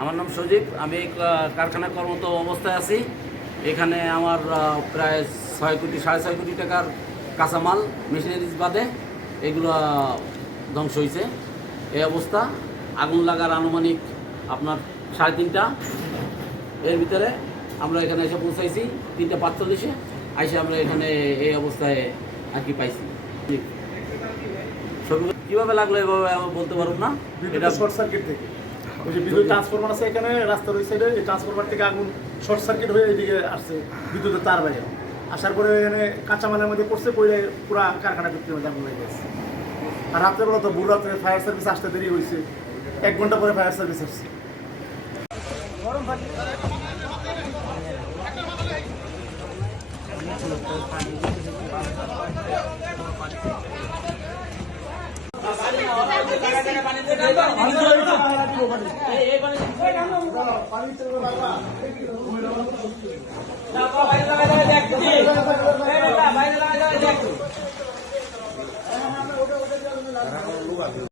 আমার নাম সজীব, আমি কারখানায় কর্মরত অবস্থায় আছি। এখানে আমার প্রায় 6 কোটি টাকার কাঁচামাল মেশিনারিজ বাদে এগুলো ধ্বংস হয়েছে। এই অবস্থা, আগুন লাগার আনুমানিক আপনার 3:30 এর ভিতরে আমরা এখানে এসে পৌঁছাইছি। 3:45 এসে আমরা এখানে এই অবস্থায় আর কি পাইছি। কীভাবে লাগলো এভাবে আমি বলতে পারব না। এটা শর্ট সার্কিট থেকে ওই যে বিদ্যুৎ ট্রান্সফরমার আছে এখানে রাস্তার ওই সাইডে, এই ট্রান্সফরমার থেকে আগুন শর্ট সার্কিট হয়ে এদিকে আসছে বিদ্যুতের তার বাইরে আসার পরে এখানে কাঁচামালের মধ্যে পড়ছে, পড়ে পুরা কারখানা ভিত্তির মধ্যে আগুন লেগে গেছে। আর রাত্রেবেলা তো ভোর রাত্রে ফায়ার সার্ভিস আসতে দেরি হয়েছে, 1 ঘন্টা পরে ফায়ার সার্ভিস আসছে।